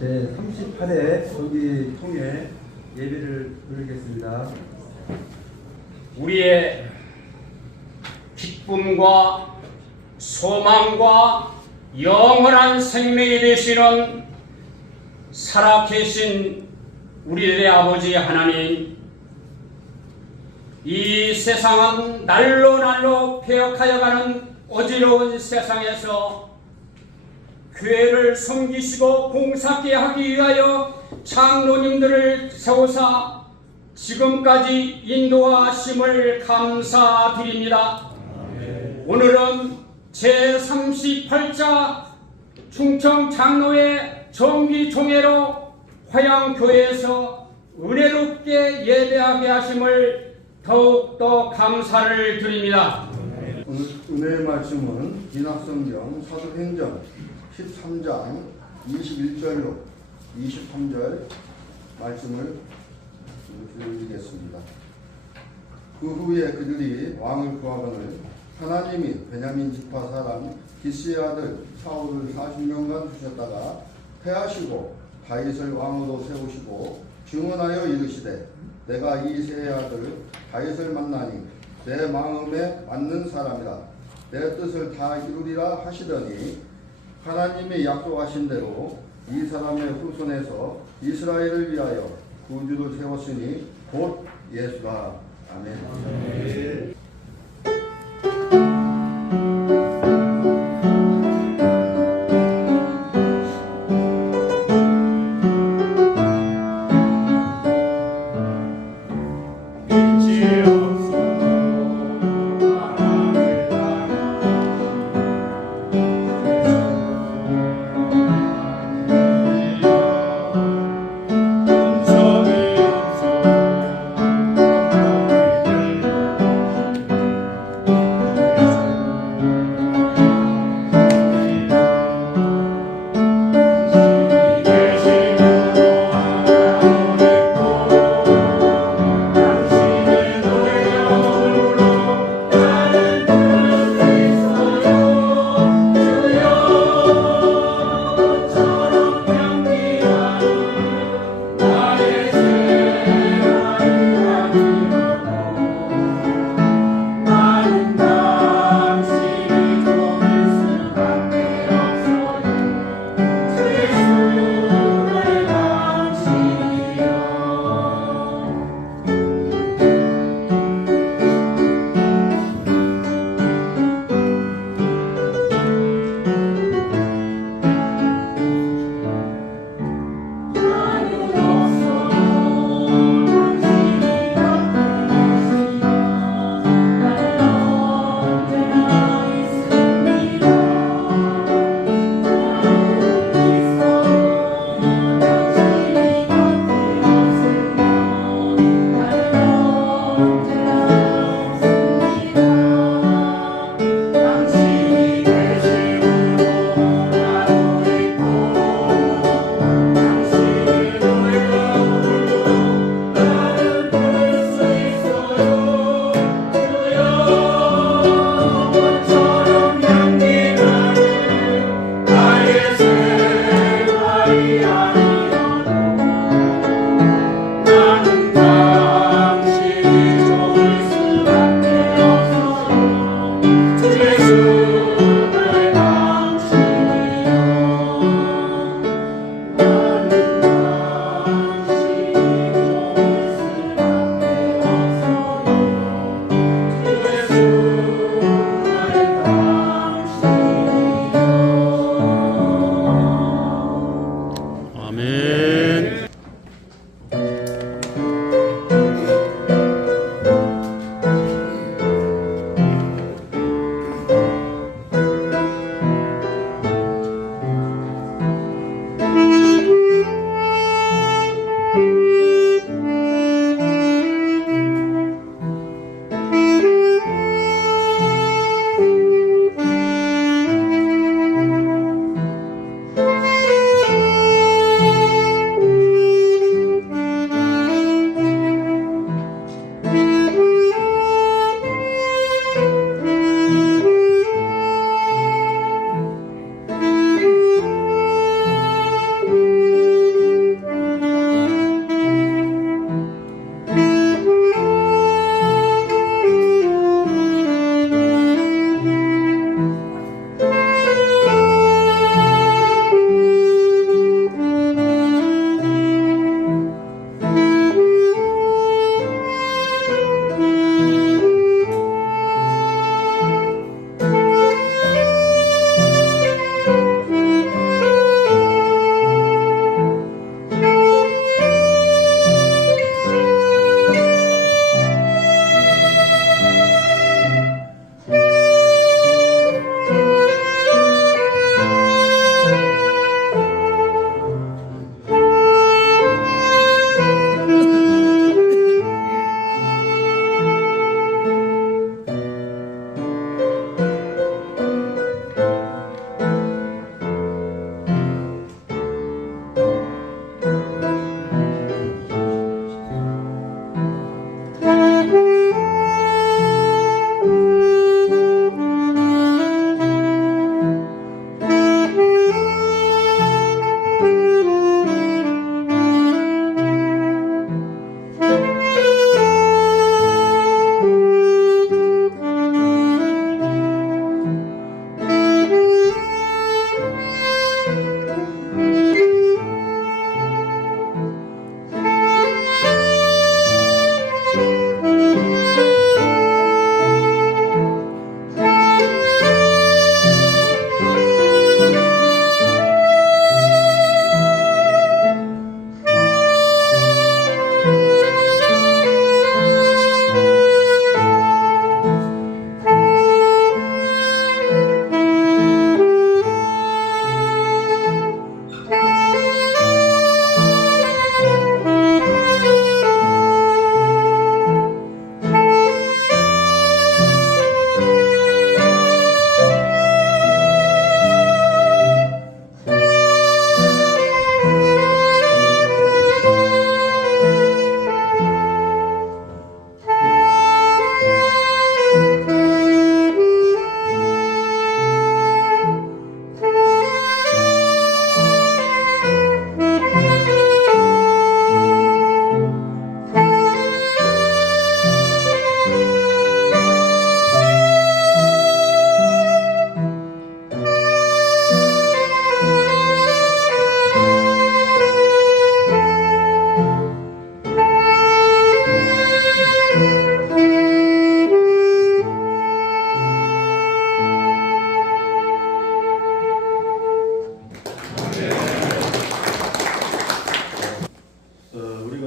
제38회 조기 통해 예배를 드리겠습니다. 우리의 기쁨과 소망과 영원한 생명이 되시는 살아계신 우리들의 아버지 하나님, 이 세상은 날로 날로 폐역하여가는 어지러운 세상에서 교회를 섬기시고 봉사케 하기 위하여 장로님들을 세우사 지금까지 인도하심을 감사드립니다. 오늘은 제38자 충청 장로회 정기 총회로 화양교회에서 은혜롭게 예배하게 하심을 더욱더 감사를 드립니다. 오늘 은혜의 말씀은 기낙성경 사도행전 13장 21절로 23절 말씀을 드리겠습니다. 그 후에 그들이 왕을 구하거늘 하나님이 베냐민 지파 사람 기스의 아들 사울을 40년간 두셨다가 패하시고 다윗을 왕으로 세우시고 증언하여 이르시되 내가 이 세 아들 다윗을 만나니 내 마음에 맞는 사람이라 내 뜻을 다 이루리라 하시더니 하나님이 약속하신 대로 이 사람의 후손에서 이스라엘을 위하여 구주를 세웠으니 곧 예수라. 아멘.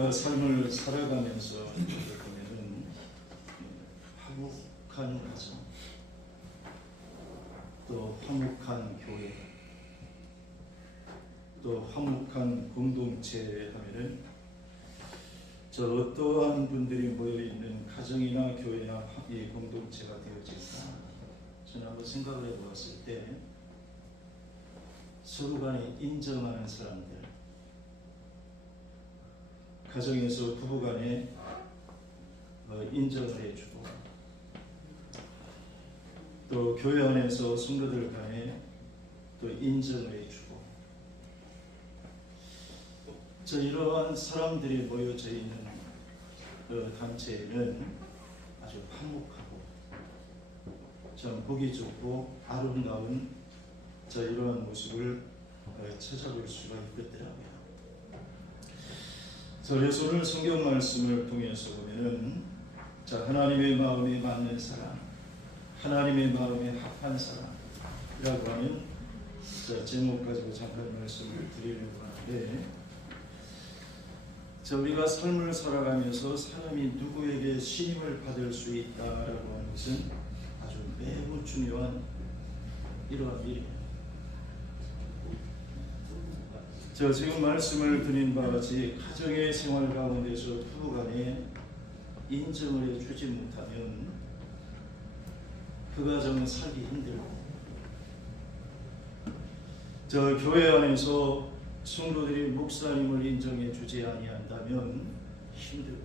우리가 삶을 살아가면서 보면은 화목한 가정, 또 화목한 교회, 또 화목한 공동체 하면은 저 어떠한 분들이 모여 있는 가정이나 교회나 이 공동체가 되어질까? 저는 한번 생각을 해보았을 때 서로 간에 인정하는 사람들, 가정에서 부부간에 인정을 해주고, 또 교회 안에서 성도들 간에 또 인정을 해주고, 저 이러한 사람들이 모여져 있는 단체에는 아주 화목하고 참 보기 좋고 아름다운 저 이러한 모습을 찾아볼 수가 있겠더라고요. 그래서 오늘 성경 말씀을 통해서 보면은 자, 하나님의 마음에 맞는 사람, 하나님의 마음에 합한 사람이라고 하는 자, 제목 가지고 잠깐 말씀을 드리려고 하는데, 자, 우리가 삶을 살아가면서 사람이 누구에게 신임을 받을 수 있다라고 하는 것은 아주 매우 중요한 이러한 일입니다. 저 지금 말씀을 드린 바와 같이 가정의 생활 가운데서 부부간에 인정을 해주지 못하면 그 가정은 살기 힘들고, 저 교회 안에서 성도들이 목사님을 인정해 주지 아니한다면 힘들고,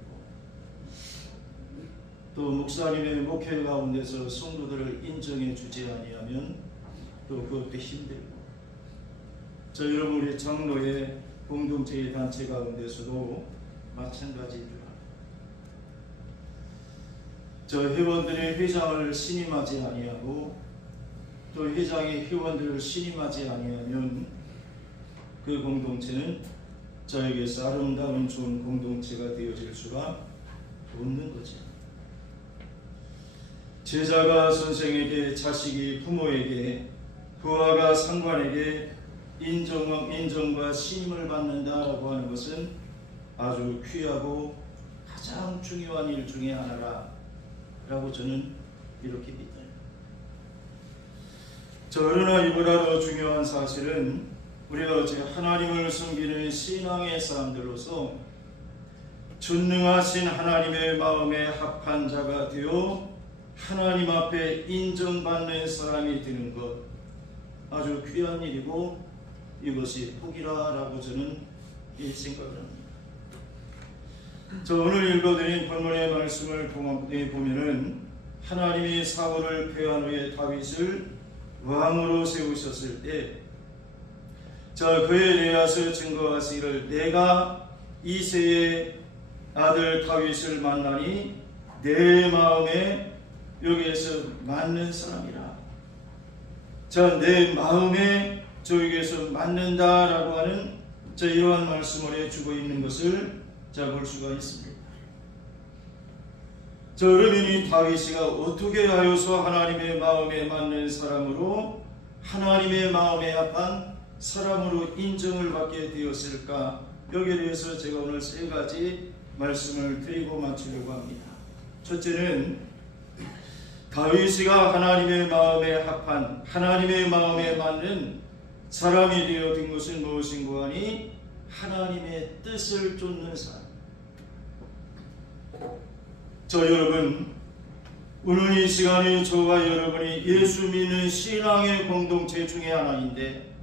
또 목사님의 목회 가운데서 성도들을 인정해 주지 아니하면 또 그것도 힘들고, 저 여러분 우리 장로의 공동체의 단체 가운데서도 마찬가지인 줄 압니다. 저 회원들이 회장을 신임하지 아니하고 또 회장이 회원들을 신임하지 아니하면 그 공동체는 저에게서 아름다운 좋은 공동체가 되어질 수가 없는 거죠. 제자가 선생에게, 자식이 부모에게, 부하가 상관에게 인정과 신임을 받는다라고 하는 것은 아주 귀하고 가장 중요한 일 중에 하나라고 저는 이렇게 믿어요. 그러나 이보다 더 중요한 사실은 우리가 어제 하나님을 섬기는 신앙의 사람들로서 전능하신 하나님의 마음에 합한 자가 되어 하나님 앞에 인정받는 사람이 되는 것, 아주 귀한 일이고 이것이 복이라고 저는 생각을 합니다. 오늘 읽어드린 본문의 말씀을 보면은 하나님이 사울을 패한 후에 다윗을 왕으로 세우셨을 때 그에 대해서 증거하시기를 내가 이새의 아들 다윗을 만나니 내 마음에 여기에서 맞는 사람이라. 내 마음에 저에게서 맞는다라고 하는 이러한 말씀을 해주고 있는 것을 볼 수가 있습니다. 그러면 이 다윗이가 어떻게 하여서 하나님의 마음에 맞는 사람으로, 하나님의 마음에 합한 사람으로 인정을 받게 되었을까? 여기에 대해서 제가 오늘 세 가지 말씀을 드리고 마치려고 합니다. 첫째는 다윗이가 하나님의 마음에 합한, 하나님의 마음에 맞는 사람이 되어진 것은 무엇인가 하니 하나님의 뜻을 쫓는 사람. 여러분, 오늘 이 시간에 저와 여러분이 예수 믿는 신앙의 공동체 중에 하나인데,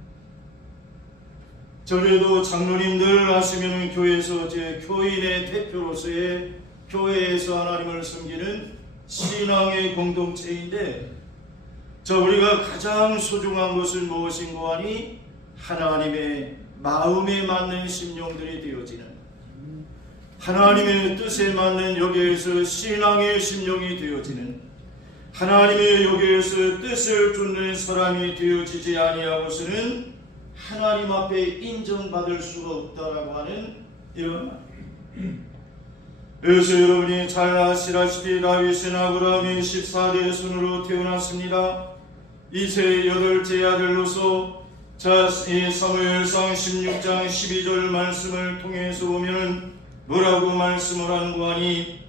저래도 장로님들 아시면 교회에서 교인의 대표로서의 교회에서 하나님을 섬기는 신앙의 공동체인데, 우리가 가장 소중한 것은 무엇인가 하니 하나님의 마음에 맞는 심령들이 되어지는, 하나님의 뜻에 맞는 여기에서 신앙의 심령이 되어지는, 하나님의 여기에서 뜻을 쫓는 사람이 되어지지 아니하고서는 하나님 앞에 인정받을 수가 없다라고 하는 이런 말입니다. 그래서 여러분이 잘 아시다시피 다윗은 아브라함의 14대 손으로 태어났습니다. 이새의 8째 아들로서 이 사무엘상 16장 12절 말씀을 통해서 보면 뭐라고 말씀을 하는고 하니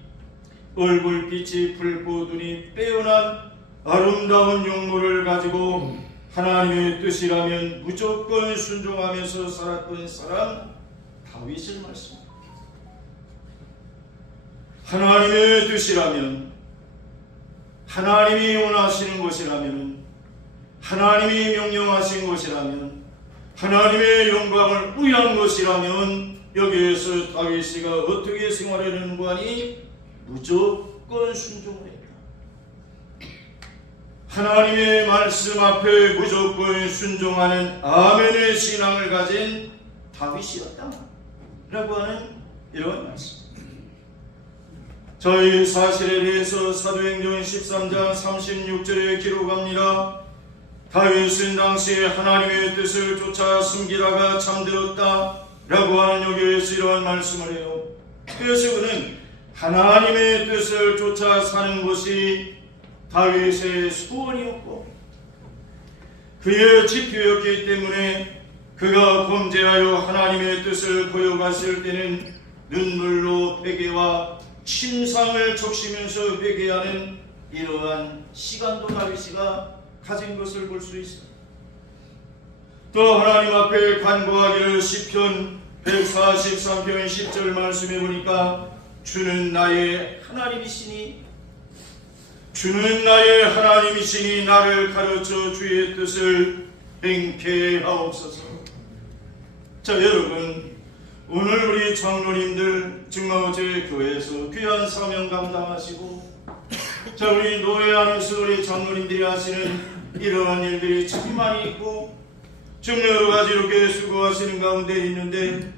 얼굴빛이 붉고 눈이 빼어난 아름다운 용모를 가지고 하나님의 뜻이라면 무조건 순종하면서 살았던 사람 다윗을 말씀합니다. 하나님의 뜻이라면, 하나님이 원하시는 것이라면, 하나님이 명령하신 것이라면, 하나님의 영광을 위한 것이라면 여기에서 다윗이가 어떻게 생활하려는고 하니 무조건 순종을 했다. 하나님의 말씀 앞에 무조건 순종하는 아멘의 신앙을 가진 다윗이었다 라고 하는 이런 말씀. 저희 사실에 대해서 사도행전 13장 36절에 기록합니다. 다윗은 당시에 하나님의 뜻을 쫓아 숨기다가 잠들었다 라고 하는 여기에서 이러한 말씀을 해요. 그래서 그는 하나님의 뜻을 쫓아 사는 것이 다윗의 소원이었고 그의 지표였기 때문에 그가 범죄하여 하나님의 뜻을 거역했을 때는 눈물로 회개와 침상을 적시면서 회개하는 이러한 시간도 다윗이가 가진 것을 볼 수 있습니다. 또 하나님 앞에 간구하기를 시편 143편 10절 말씀해 보니까 주는 나의 하나님이시니 나를 가르쳐 주의 뜻을 행케 하옵소서. 자, 여러분, 오늘 우리 장로님들 정말 어제 교회에서 귀한 사명 감당하시고, 자, 우리 노예 안에서 우리 장로님들이 하시는 이러한 일들이 참 많이 있고 좀 여러 가지 이렇게 수고하시는 가운데 있는데,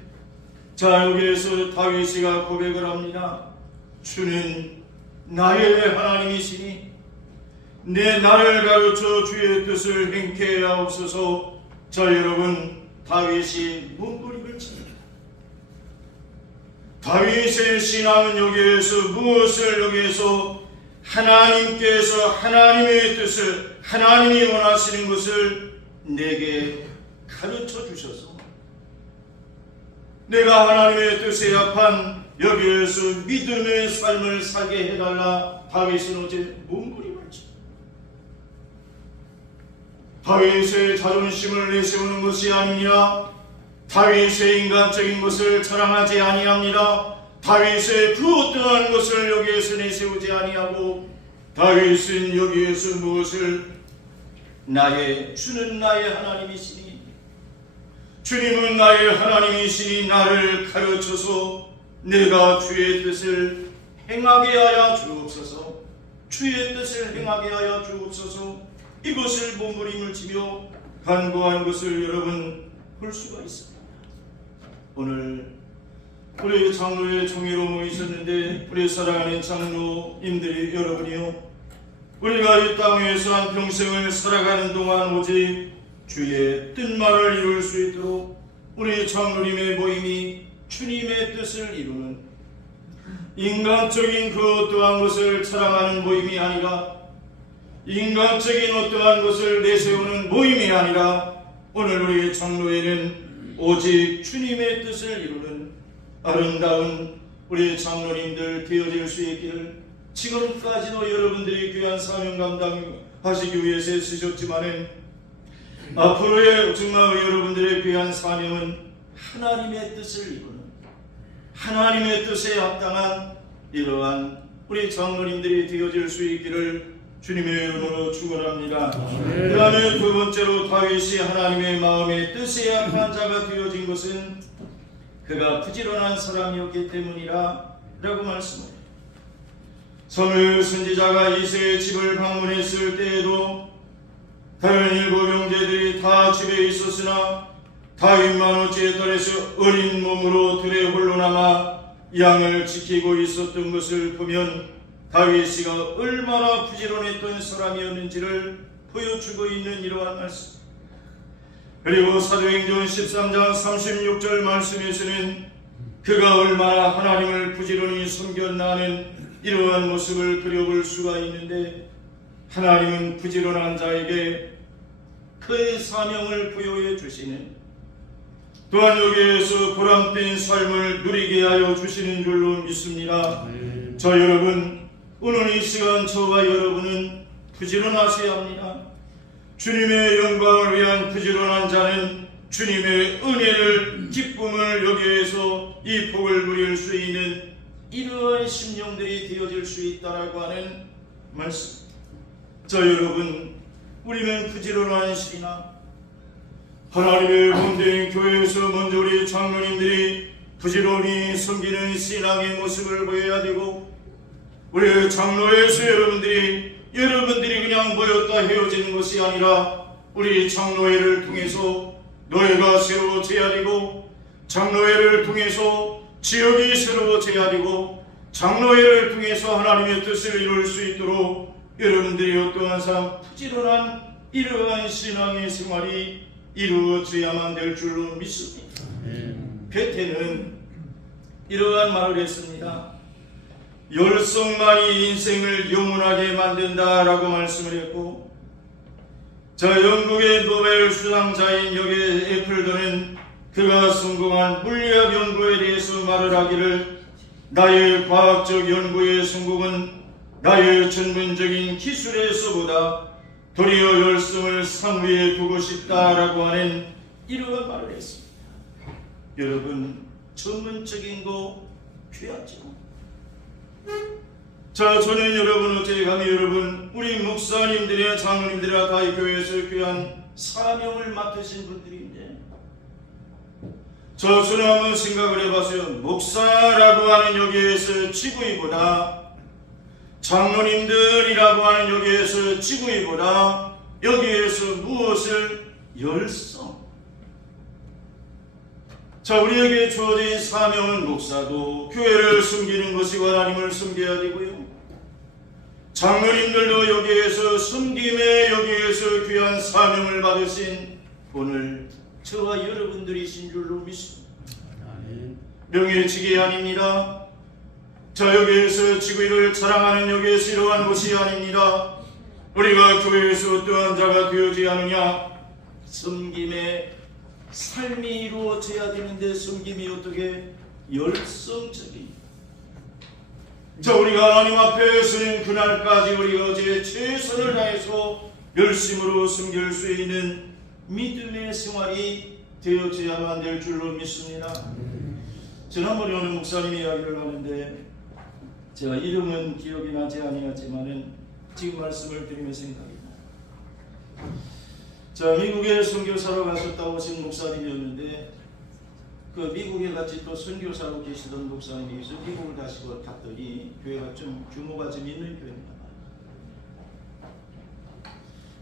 자, 여기에서 다윗이가 고백을 합니다. 주는 나의 하나님이시니 내 나를 가르쳐 주의 뜻을 행케 하옵소서. 자, 여러분, 다윗이 몸부림을 칩니다. 다윗의 신앙은 여기에서 무엇을 여기에서 하나님께서 하나님의 뜻을, 하나님이 원하시는 것을 내게 가르쳐 주셔서 내가 하나님의 뜻에 합한 여기에서 믿음의 삶을 살게 해달라. 다윗은 어제 몸부림을 칩니다. 다윗의 자존심을 내세우는 것이 아니라 다윗의 인간적인 것을 자랑하지 아니합니다. 다윗의 그 어떠한 것을 여기에서 내세우지 아니하고 다윗은 여기에서 무엇을 주는 나의 하나님이시니 주님은 나의 하나님이시니 나를 가르쳐서 내가 주의 뜻을 행하게 하여 주옵소서. 주의 뜻을 행하게 하여 주옵소서. 이것을 몸부림을 치며 간구한 것을 여러분 볼 수가 있습니다. 오늘 우리 장로의 총회로 모이셨는데 우리 사랑하는 장로님들이 여러분이요, 우리가 이 땅 위에서 한 평생을 살아가는 동안 오직 주의 뜻만을 이룰 수 있도록 우리 장로님의 모임이 주님의 뜻을 이루는 인간적인 그 어떠한 것을 자랑하는 모임이 아니라, 인간적인 어떠한 것을 내세우는 모임이 아니라, 오늘 우리 장로회는 오직 주님의 뜻을 이루는 아름다운 우리 장로님들 되어질 수 있기를 지금까지도 여러분들이 귀한 사명 감당하시기 위해서 애쓰셨지만은 앞으로의 정말 여러분들의 귀한 사명은 하나님의 뜻을 이루는, 하나님의 뜻에 합당한 이러한 우리 장로님들이 되어질 수 있기를 주님의 이름으로 축원합니다. 그 다음에 두 번째로 다윗이 하나님의 마음의 뜻에 합한 자가 되어진 것은 그가 부지런한 사람이었기 때문이라 라고 말씀합니다. 사무엘 선지자가 이새의 집을 방문했을 때에도 다른 일곱 형제들이 다 집에 있었으나 다윗만 어찌에 딸에서 어린 몸으로 들에 홀로 남아 양을 지키고 있었던 것을 보면 다윗이가 얼마나 부지런했던 사람이었는지를 보여주고 있는 이러한 말씀. 그리고 사도행전 13장 36절 말씀에서는 그가 얼마나 하나님을 부지런히 섬겼나는 이러한 모습을 그려볼 수가 있는데, 하나님은 부지런한 자에게 그의 사명을 부여해 주시는, 또한 여기에서 보람된 삶을 누리게 하여 주시는 줄로 믿습니다. 저 여러분, 오늘 이 시간 저와 여러분은 부지런하셔야 합니다. 주님의 영광을 위한 부지런한 자는 주님의 은혜를, 기쁨을 여기에서 이 복을 누릴 수 있는 이러한 심령들이 되어질 수 있다라고 하는 말씀. 저 여러분, 우리는 부지런한 시나 하나님의 본된 교회에서 먼저 우리 장로님들이 부지런히 섬기는 신앙의 모습을 보여야 되고, 우리 장로에서 여러분들이 그냥 모였다 헤어지는 것이 아니라 우리 장로회를 통해서 노예가 새로워져야 되고, 장로회를 통해서 지역이 새로워져야 되고, 장로회를 통해서 하나님의 뜻을 이룰 수 있도록 여러분들이 어떠한 삶, 부지런한 이러한 신앙의 생활이 이루어져야만 될 줄로 믿습니다. 베테는 이러한 말을 했습니다. 열성만이 인생을 영원하게 만든다라고 말씀을 했고, 자, 영국의 노벨 수상자인 여기 애플더는 그가 성공한 물리학 연구에 대해서 말을 하기를, 나의 과학적 연구의 성공은 나의 전문적인 기술에서보다 도리어 열성을 상위에 두고 싶다라고 하는 이러한 말을 했습니다. 여러분, 전문적인 거 귀하죠. 자, 저는 여러분, 어떻게 감히 여러분, 우리 목사님들이나 장로님들이나 다 이 교회에서 귀한 사명을 맡으신 분들인데, 저는 한번 생각을 해봤어요. 목사라고 하는 여기에서 지구이보다, 장로님들이라고 하는 여기에서 지구이보다, 여기에서 무엇을? 열성. 자, 우리에게 주어진 사명은 목사도 교회를 섬기는 것이고 하나님을 섬겨야 되고요, 장로님들도 여기에서 섬김에 여기에서 귀한 사명을 받으신 오늘 저와 여러분들이신 줄로 믿습니다. 명예직이 아닙니다. 자, 여기에서 지구를 자랑하는 여기에서 이러한 것이 아닙니다. 우리가 교회에서 어떠한 자가 되어지 않느냐? 섬김의 삶이 이루어져야 되는데, 섬김이 어떻게? 열성적인. 자, 우리가 하나님 앞에 서는 그날까지 우리가 어제 최선을 다해서 열심으로 섬길 수 있는 믿음의 생활이 되어져야만 될 줄로 믿습니다. 지난번에 어느 목사님이 이야기를 하는데, 제가 이름은 기억이 나지 아니하지만은 지금 말씀을 드리면 생각이 나요. 자, 미국에 선교사로 가셨다 오신 목사님이었는데, 그 미국에 같이 또 선교사로 계시던 목사님이 있어 미국을 다시 갔더니 교회가 좀 규모가 좀 있는 교회입니다.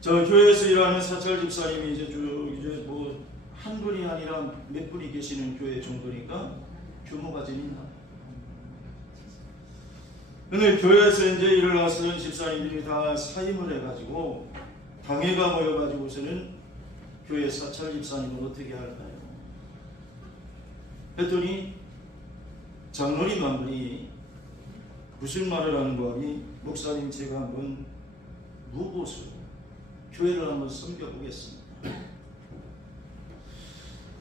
저 교회에서 일하는 사찰 집사님이 이제 뭐 한 분이 아니라 몇 분이 계시는 교회 정도니까 규모가 좀 있나. 근데 교회에서 이제 일을 하시는 집사님들이 다 사임을 해가지고 당회가 모여가지고서는 교회 사찰 집사님은 어떻게 할까요? 했더니 장로님 한 분이 무슨 말을 하는 거 하니, 목사님 제가 한번 무보수 교회를 한번 섬겨보겠습니다.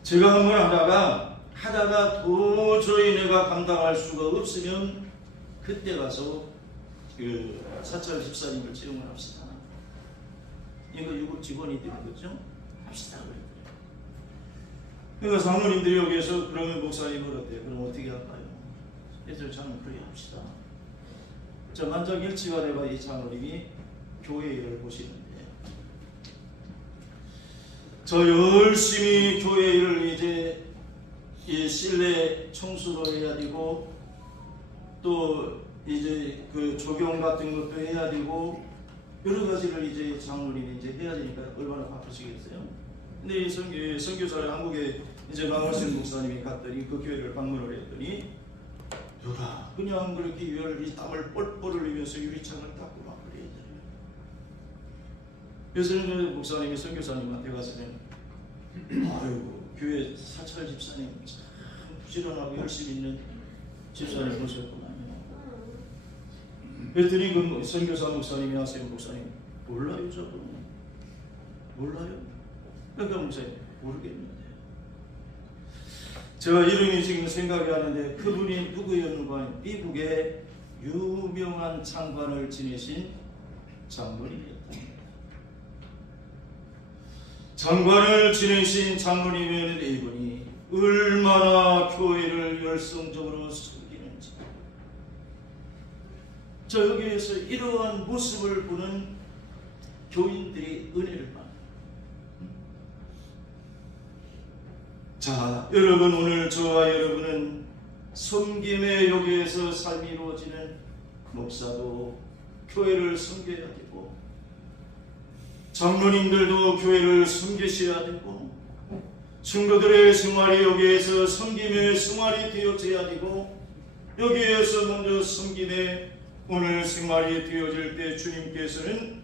제가 한번 하다가 도저히 내가 감당할 수가 없으면 그때 가서 그 사찰 집사님을 채용을 합시다. 이거 유급 직원이 되는 거죠? 합시다. 그러니까 장로님들이 여기에서 그러면 목사님을 어때요? 그럼 어떻게 할까요? 그래서 저는 그래 합시다. 저 만장일치가 돼가 이 장로님이 교회 일을 보시는데, 저 열심히 교회 일을 이제 이 실내 청소도 해야 되고, 또 이제 그 조경 같은 것도 해야 되고, 여러 가지를 이제 장로님이 이제 해야 되니까 얼마나 바쁘시겠어요? 근데 이 선교사를 한국에 이제 나오신 목사님이 갔더니 그 교회를 방문을 했더니, 누가 그냥 그렇게 이 땀을 뻘뻘 흘리면서 유리창을 닦고 막 그래요. 그래서 그 목사님이 선교사님한테 가서는, 아이고 교회 사찰 집사님 참 부지런하고 열심히 있는 집사님 보셨구만요. 그랬더니 그 선교사 목사님이 하세요. 목사님 몰라요 저분? 몰라요? 그러니까 목사님 모르겠는데. 저 이름이 지금 생각이 나는데 그분이 누구였는가 하면 미국의 유명한 장관을 지내신 장로님이었다. 장관을 지내신 장로님이었는데 이분이 얼마나 교회를 열성적으로 섬기는지, 저 여기에서 이러한 모습을 보는 교인들이 은혜를 받는. 자, 여러분, 오늘 저와 여러분은 섬김의 여기에서 삶이 이루어지는 목사도 교회를 섬겨야 되고, 장로님들도 교회를 섬기셔야 되고, 친구들의 생활이 여기에서 섬김의 생활이 되어져야 되고, 여기에서 먼저 섬김의 오늘 생활이 되어질 때 주님께서는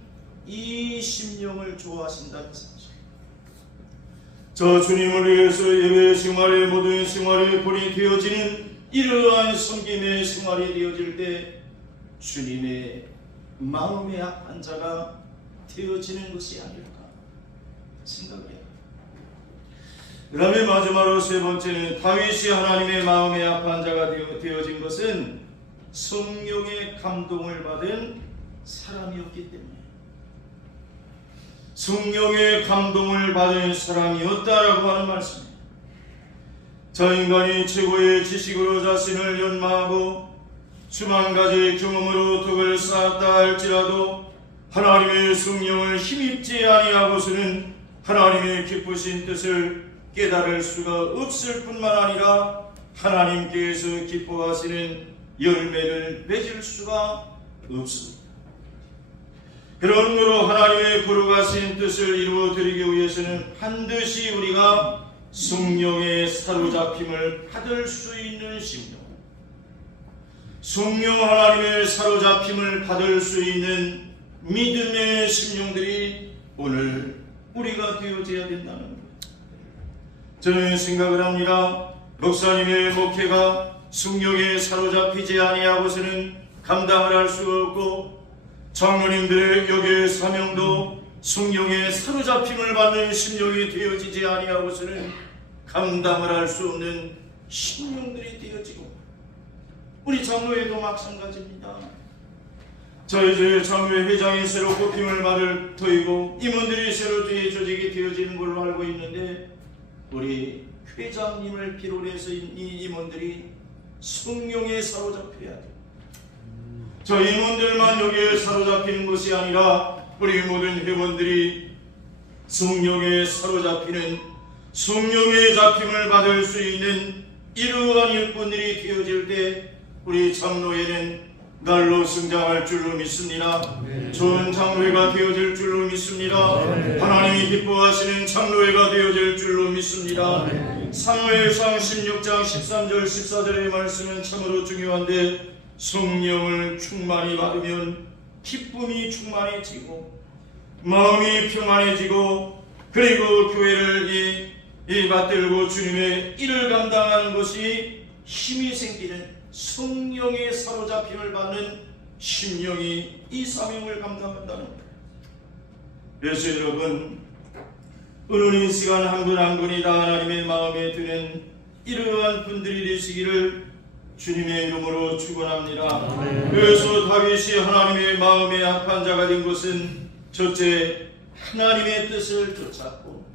이 심령을 좋아하신다는 사실. 저 주님을 위해서 예배 생활의 모든 생활의 본이 되어지는 이러한 섬김의 생활이 되어질 때 주님의 마음의 악한 자가 되어지는 것이 아닐까 생각해요. 그 다음에 마지막으로 세 번째는 다윗이 하나님의 마음의 악한 자가 되어진 것은 성령의 감동을 받은 사람이었기 때문에, 성령의 감동을 받은 사람이었다라고 하는 말씀입니다. 저 인간이 최고의 지식으로 자신을 연마하고 수만 가지 경험으로 덕을 쌓았다 할지라도 하나님의 성령을 힘입지 아니하고서는 하나님의 기쁘신 뜻을 깨달을 수가 없을 뿐만 아니라 하나님께서 기뻐하시는 열매를 맺을 수가 없습니다. 그러므로 하나님의 거룩하신 뜻을 이루어드리기 위해서는 반드시 우리가 성령의 사로잡힘을 받을 수 있는 심령, 성령 하나님의 사로잡힘을 받을 수 있는 믿음의 심령들이 오늘 우리가 되어져야 된다는 것. 저는 생각을 합니다. 목사님의 목회가 성령에 사로잡히지 아니하고서는 감당을 할 수가 없고, 장로님들의 여기의 사명도 성령에 사로잡힘을 받는 심령이 되어지지 아니하고서는 감당을 할 수 없는 심령들이 되어지고, 우리 장로회도 마찬가지입니다. 저희 장로회 회장이 새로 뽑힘을 받을 터이고 임원들이 새로 조직이 되어지는 걸로 알고 있는데, 우리 회장님을 비롯 해서 이 임원들이 성령에 사로잡혀야 돼요. 저 임원들만 여기에 사로잡히는 것이 아니라 우리 모든 회원들이 성령에 사로잡히는, 성령의 잡힘을 받을 수 있는 이러한 일꾼들이 되어질 때 우리 장로회는 날로 성장할 줄로 믿습니다. 좋은 장로회가 되어질 줄로 믿습니다. 하나님이 기뻐하시는 장로회가 되어질 줄로 믿습니다. 사무엘상 16장 13절 14절의 말씀은 참으로 중요한데, 성령을 충만히 받으면 기쁨이 충만해지고 마음이 평안해지고, 그리고 교회를 받들고 주님의 일을 감당하는 것이 힘이 생기는 성령의 사로잡힘을 받는 심령이 이 사명을 감당한다는 거예요. 그래서 여러분, 오늘 이 시간 한 분 한 분이 다 하나님의 마음에 드는 이러한 분들이 되시기를 주님의 이름으로 축원합니다. 그래서 다윗이 하나님의 마음에 합한 자가 된 것은 첫째, 하나님의 뜻을 쫓았고,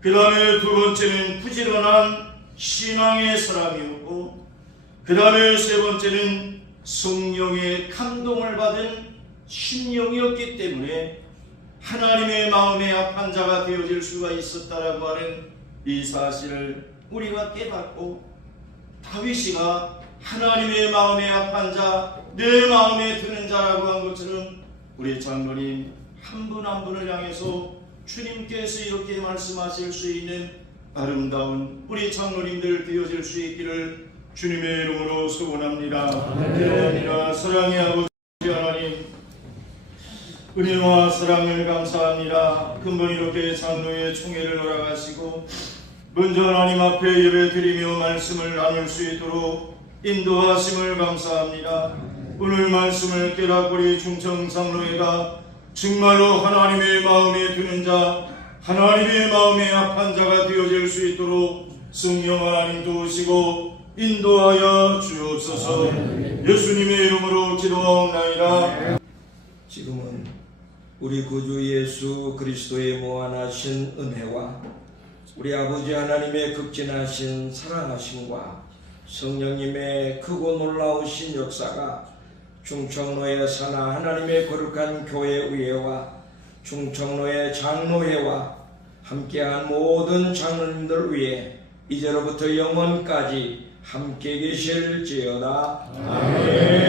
그 다음에 두 번째는 부지런한 신앙의 사람이었고, 그 다음에 세 번째는 성령의 감동을 받은 심령이었기 때문에 하나님의 마음에 합한 자가 되어질 수가 있었다라고 하는 이 사실을 우리가 깨닫고, 다윗이가 하나님의 마음에 합한 자, 내 마음에 드는 자라고 한 것처럼 우리 장로님 한 분 한 분을 향해서 주님께서 이렇게 말씀하실 수 있는 아름다운 우리 장로님들 되어질 수 있기를 주님의 이름으로 소원합니다. 기도합니다. 사랑의 아버지 하나님, 은혜와 사랑을 감사합니다. 근본 이렇게 장로의 총회를 허락하시고 먼저 하나님 앞에 예배드리며 말씀을 나눌 수 있도록 인도하심을 감사합니다. 오늘 말씀을 깨닫고 우리 충청장로회가 정말로 하나님의 마음에 드는 자, 하나님의 마음에 합한 자가 되어질 수 있도록 성령 하나님 도우시고 인도하여 주옵소서. 예수님의 이름으로 기도하옵나이다. 지금은 우리 구주 예수 그리스도의 무한하신 은혜와 우리 아버지 하나님의 극진하신 사랑하심과 성령님의 크고 놀라우신 역사가 충청로의 산하 하나님의 거룩한 교회 의회와 충청로의 장로회와 함께한 모든 장로님들 위해 이제로부터 영원까지 함께 계실지어다. 아멘.